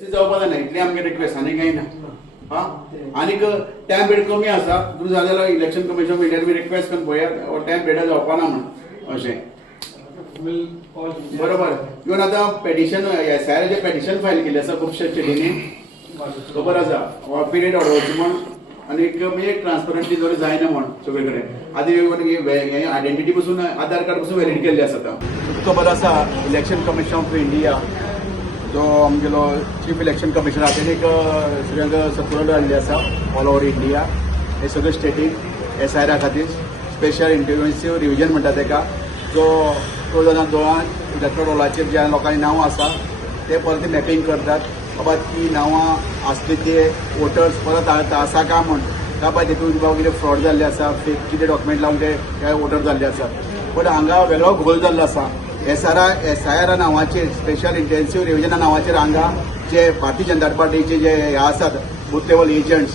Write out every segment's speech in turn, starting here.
जावपाक जायना इतली आमगे रिक्वेस्ट आनी काही ना हा आनीक टायम पिरियड कमी आसा तुमी जाय जाल्यार इलेक्शन कमिशन मिडियार बी रिक्वेस्ट करून पळयात टायम पिरियड जावपाना म्हण अशें बरोबर इवन आतां पेटिशन एसआयआराचें पेटिशन फायल केल्लें आसा खुबशे स्टेटींनी खबर आसा पिरियड वाडोवची म्हण आनीक म्हणजे ट्रान्सपरंटली जर जायना म्हण सगळे कडेन आदी आयडेंटिटी पासून आधार कार्ड पासून वॅलिड केल्ले आसा आतां खबर आसा इलेक्शन कमिशन ऑफ इंडिया जो आमगेलो चीफ इलेक्शन कमिशनर आसा तेणी एक सर्क्युलर हाडली आसा ऑल ओव्हर इंडिया हे सगळे स्टेटीक एसआयआरा खातीर स्पेशल इंटेन्सिव्ह रिव्हिजन म्हणटा ताका जो 2002 इलेक्ट्रल रोलाचेर ज्या लोकांनी नांवां आसा ते परत मॅपिंग करतात बाबा ती नांवां आसली ते वोटर्स परत आसा काय म्हण बाबा तेतून बाबा कितें फ्रॉड जाल्ले आसा फेक कितें डॉक्युमेंट लावन ते वोटर जाल्ले आसा पण हांगा वेगळो घोल जाल्लो आसा एसआयआर नांवाचेर स्पेशल इंटेन्सिव्ह रिव्हिजना नांवाचेर हांगा जे भारतीय जनता पार्टीचे जे हे आसात बूथ लेवल एजंट्स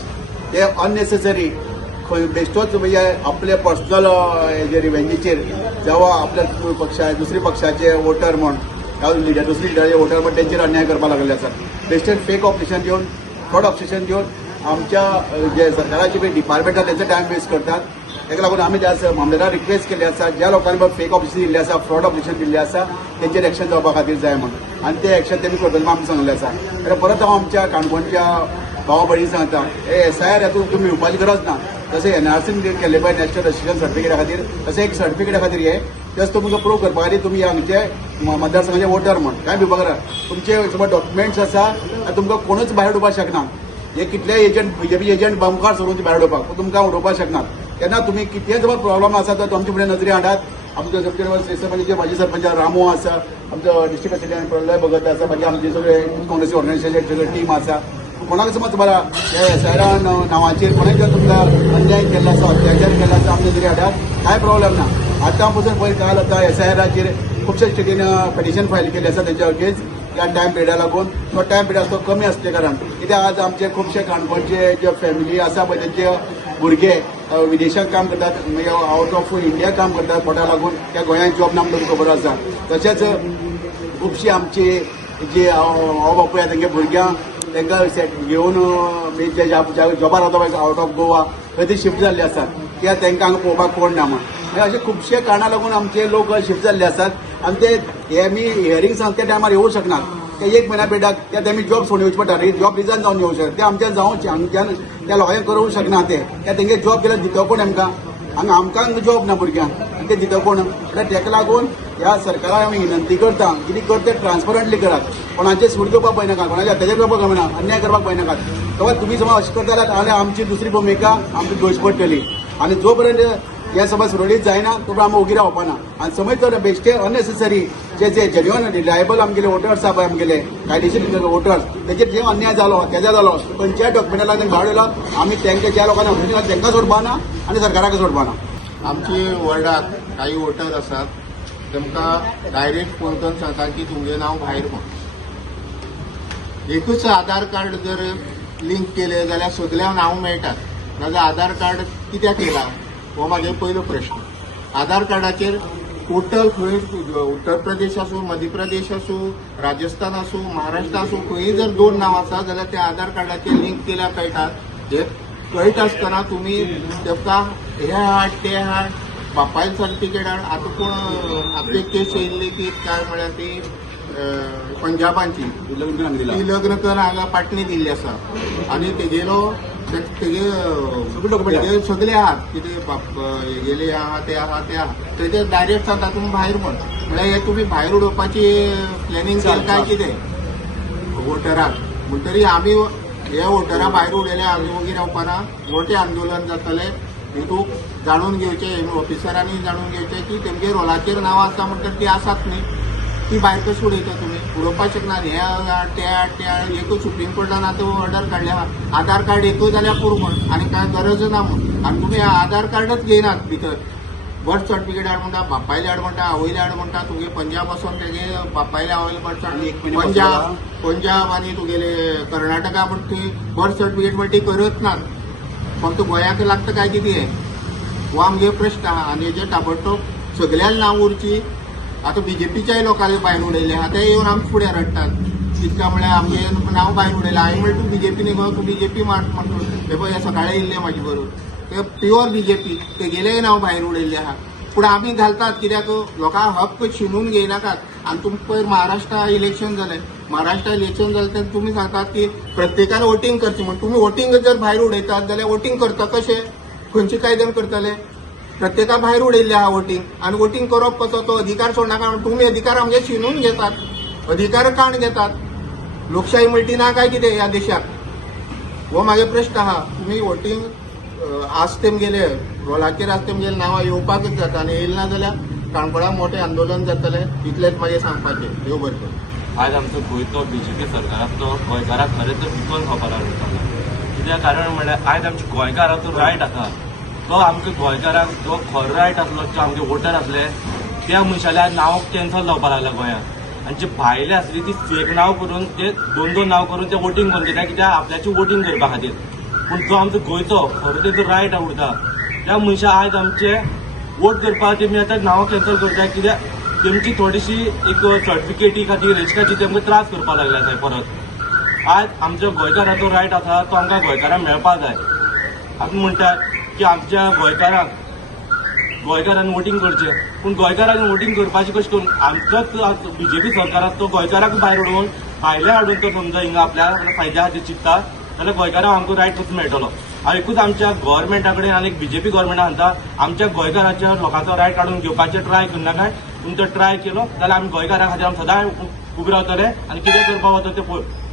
ते अननेसेसरी खंय बेश्टोच म्हणजे आपले पर्सनल हेजे रिवेंजीचेर जेव्हा आपल्या पक्षा दुसऱ्या पक्षाचे वोटर म्हण दुसरी लिडराचे वोटर म्हण तेंचेर अन्याय करपाक लागले आसात बेश्टेन फेक ऑपरेशन दिवन फ्रॉड ऑपरेशन दिवन आमच्या जे सरकाराचे पळय डिपार्टमेंट आसा तेंचो टायम वेस्ट करतात ताका लागून आमी त्या मामलेदार रिक्वेस्ट केली आसा ज्या लोकांनी फेक ऑपरेशन दिल्ले आसा फ्रॉड ऑपरेशन दिल्ले आसा तेंचेर एक्शन जावपा खातीर जाय म्हणून आनी ते एक्शन तेमी करतले आमी सांगले आसा आनी परत हांव आमच्या काणकोणच्या भावा भयणी सांगता हे एसआयआर हातूंत तुमी येवपाची गरज ना जशें एनआरसीन केल्ले पळय नॅशनल रजिस्ट्रेशन सर्टिफिकेटा खातीर तशें एक सर्टिफिकेटा खातीर हे जस्ट तुमकां प्रूव करपा खातीर तुमी हांगचे मतदारसंघाचे वोटर म्हण काय भिवपाक करा तुमचे समज डॉक्युमेंट्स आसा आनी तुमकां कोणूच भायर उडोवपाक शकना हे कितले एजंट बीजेपी एजंट बमकार सोडून भायर उडोवपाक तुमकां उडोवपाक शकनात तेन्ना तुमी कितेंय जर प्रॉब्लम आसा तर तुमचे फुडें नजरे हाडात आमचे सरपंच माजी सरपंच रामू आसा आमचो डिस्ट्रिक्ट प्रेसिडेंट प्रल्हाद भगत आसा मागीर आमचे सगळे काँग्रेस ऑर्गनायझेशन सगळे टीम आसा कोणाक समज बरा हे एसआयआरा नांवाचेर कोणाक जर तुमकां अन्याय केल्लो आसा अत्याचार केल्लो आसा आमचे नजरे हाडात कांय प्रॉब्लेम ना आतां पसून पळय काल आतां एसआयआराचेर खुबशे स्टेटीन पेटिशन फायल केल्लें आसा तेच्या अगेन्स्ट त्या टायम पिरियडा लागून तो टायम पिरियड तो कमी आसले कारण कित्याक आज आमचे खुबशे काणकोणचे जे फॅमिली आसा पळय तेंचे भुरगे विदेशांत काम करतात मागीर आवट ऑफ इंडिया काम करतात पोटा लागून त्या गोंयांत जॉब ना म्हणून खबर आसा तशेंच खुबशीं आमची जी आवय बापूय तेंगे भुरग्यांक तांकां घेवन ते जॉबार रावता पळय आवट ऑफ गोवा थंय ते शिफ्ट जाल्ले आसात कित्याक तांकां हांगा पळोवपाक कोण ना म्हण अशे खुबशे कारणां लागून आमचे लोक शिफ्ट जाल्ले आसात आनी ते हे आमी हियरींग सांगता त्या टायमार येवंक शकनात ते एक म्हयन्या पिरियडाक त्या तेमी जॉब सोडून येवचे पडटा जॉब रिजायन जावन येवंक शकता ते आमच्यान जावंक हांगच्यान त्या लोकांक करूंक शकना ते तेंगे जॉब केल्यार दितो कोण आमकां हांगा आमकां जॉब ना भुरग्यांक आनी ते दितो कोण तेका लागून ह्या सरकाराक आमी विनंती करता कितें कर ते ट्रान्सपरंटली करात कोणाचे सूट घेवपाक पळयनाकात कोणाचे अत्याचार करपाक पळयना अन्याय करपाक पळयनाकात तेव्हा तुमी समज अशें करता जाल्यार आमची दुसरी भुमिका आमची घेवची पडटली आनी जो पर्यंत हे समज सुरळीत जायना तो आमी ओगी रावपाना आनी समज तर बेश्टे अननेसेसरी जे जेन्युअन रिलायबल आमगेले वोटर्स आसा पळय आमगेले कायदेशीर वोटर्स तेचेर जे अन्याय जालो अत्याचार जालो खंयच्याय डॉक्युमेंटाला तांकां भाड येयला आमी तांकां ज्या लोकांना अडचणी तांकां सोडपाना आनी सरकाराक सोडपाना आमची वर्डाक काही वोटर आसात तांकां डायरेक्ट फोन करून सांगता की तुमचें नांव भायर म्हण एकूच आधार कार्ड जर लिंक केले जाल्यार सगल्यांक नांव मेळटात नाजाल्यार आधार कार्ड कित्याक केला हो म्हाजो पयलो प्रश्न आधार कार्डाचेर टोटल खंय उत्तर प्रदेश आसूं मध्य प्रदेश आसूं राजस्थान आसूं महाराष्ट्र आसूं खंयी जर दोन नांव आसा जाल्यार त्या आधार कार्डाचेर लिंक केल्यार कळटात हे कळटा आसतना तुमी ताका हे हाड ते हाड बापायल सर्टिफिकेट हाड आतां कोण आपली केस येयल्ली ती काय म्हळ्यार ती पंजाबांची ती लग्न कर हांगा पाटणी दिल्ली आसा आनी तेगेलो तेगे सगळे आहात कितें गेले आहा ते आहा ते आहा तेजे डायरेक्ट सांगता तुमी भायर म्हण म्हळ्यार हे तुमी भायर उडोवपाची प्लॅनिंग केलें काय कितें वोटराक म्हणटरी आमी हे वोटरां भायर उडयले आमी वगैरे रावपाना मोठे आंदोलन जातले हितूंक जाणून घेवचें ऑफिसरांनी जाणून घेवचें की तेमगे रोलाचेर नांवां आसा म्हणटरी ती आसात न्ही ती भायर कशी उडयता तुमी उडोवपाक शकना हे त्या एकूच सुप्रीम कोर्टान आतां ऑर्डर काडल्या आधार कार्ड एकूच जाल्यार पुरो म्हण आनी कांय गरज ना म्हण आनी तुमी आधार कार्डच घेयनात भितर बर्थ सर्टिफिकेट हाड म्हणटा बापायले हाड म्हणटा आवयले हाड म्हणटा तुगे पंजाब वचोन तेगे बापायले आवयले बर्थ सर्टिफिकेट पंजाब आनी तुगेले कर्नाटका म्हण थंय बर्थ सर्टिफिकेट म्हण ती करत नात फक्त गोंयाक लागता काय कितें हो आमगे प्रश्न आहा आनी हेजे ताबडतोब सगळ्यांक नांव उरची आता बीजेपीच्याय लोकांनी भायर उडयले आता येवन आमचे फुडें रडटात तितका म्हळ्यार आमगे नांव भायर उडयलें हांवें म्हणलें तूं बीजेपीन गो तूं बीजेपी म्हणून हे पळय हे सकाळी येयल्ले म्हाजे बरोबर ते प्युअर बीजेपी ते गेलेय नांव भायर उडयल्लें आहा पूण आमी घालतात कित्याक लोकां हक्क शिनून घेयनाकात आनी तुमकां पयर महाराष्ट्रा इलेक्शन जालें महाराष्ट्रा इलेक्शन जालें तेन्ना तुमी सांगतात की प्रत्येकान वोटींग करचें म्हण तुमी वोटींग जर भायर उडयतात जाल्यार वोटींग करता कशें खंयचे कायद्यान करतले प्रत्येका भायर उडयल्ले आहा वोटींग आनी वोटींग करप कसो तो अधिकार सोडनाका म्हणून तुमी अधिकार आमगे शिनून घेतात अधिकार काण घेतात लोकशाही म्हणटी ना काय कितें ह्या देशाक हो म्हागे प्रश्न आहा तुमी वोटींग आज तेमगेले रोलाचेर आज तेमगेले नांवां येवपाकच जाता आनी येयले ना जाल्यार काणकोणाक मोठें आंदोलन जातलें इतलेंच म्हाजें सांगपाचें देव बरें करूं आज आमचो गोंयचो बीजेपी सरकाराचो गोंयकाराक खरेंच विकल खबर उरता कित्याक कारण म्हणल्यार आयज आमच्या गोंयकाराचो रायट आसा तो आमच्या गोंयकाराक जो खरो रायट आसलो जो आमचे वोटर आसले त्या मनशाले आज नांव कॅन्सल जावपाक लागला गोंयांत आनी जे भायले आसली ती फेक नांव करून ते दोन नांव करून ते वोटींग करून घेता कित्याक आपल्याची वोटींग करपा खातीर पूण जो आमचो गोंयचो खरो तेजो रायट उरता त्या मनशा आयज आमचे वोट करपाक तेमी आतां नांव कॅन्सल करता कित्याक तेमची थोडीशी एक सर्टिफिकेटी खातीर रेशकाची तेमकां त्रास करपाक लागला थंय परत आज आमच्या गोंयकाराचो रायट आसा तो आमकां गोंयकारांक मेळपाक जाय आमी म्हणटात की आमच्या गोंयकारान वोटींग करचें पूण गोंयकारान वोटींग करपाचें कशें करून आमचोच बीजेपी सरकाराक तो गोंयकाराक भायर उडोवन भायले हाडून तो समजा हिंगा आपल्या फायद्या खातीर चिंतता जाल्यार गोंयकारांक आमकां रायट कसो मेळटलो हांव एकूच आमच्या गव्हर्मेंटा कडेन आनी बीजेपी गव्हर्मेंटान सांगता आमच्या गोंयकाराच्या लोकांचो रायट काडून घेवपाचें ट्राय करनाकाय पूण तो ट्राय केलो जाल्यार आमी गोंयकारां खातीर आमी सदांच उबे रावतले आनी कितें करपाक वता तें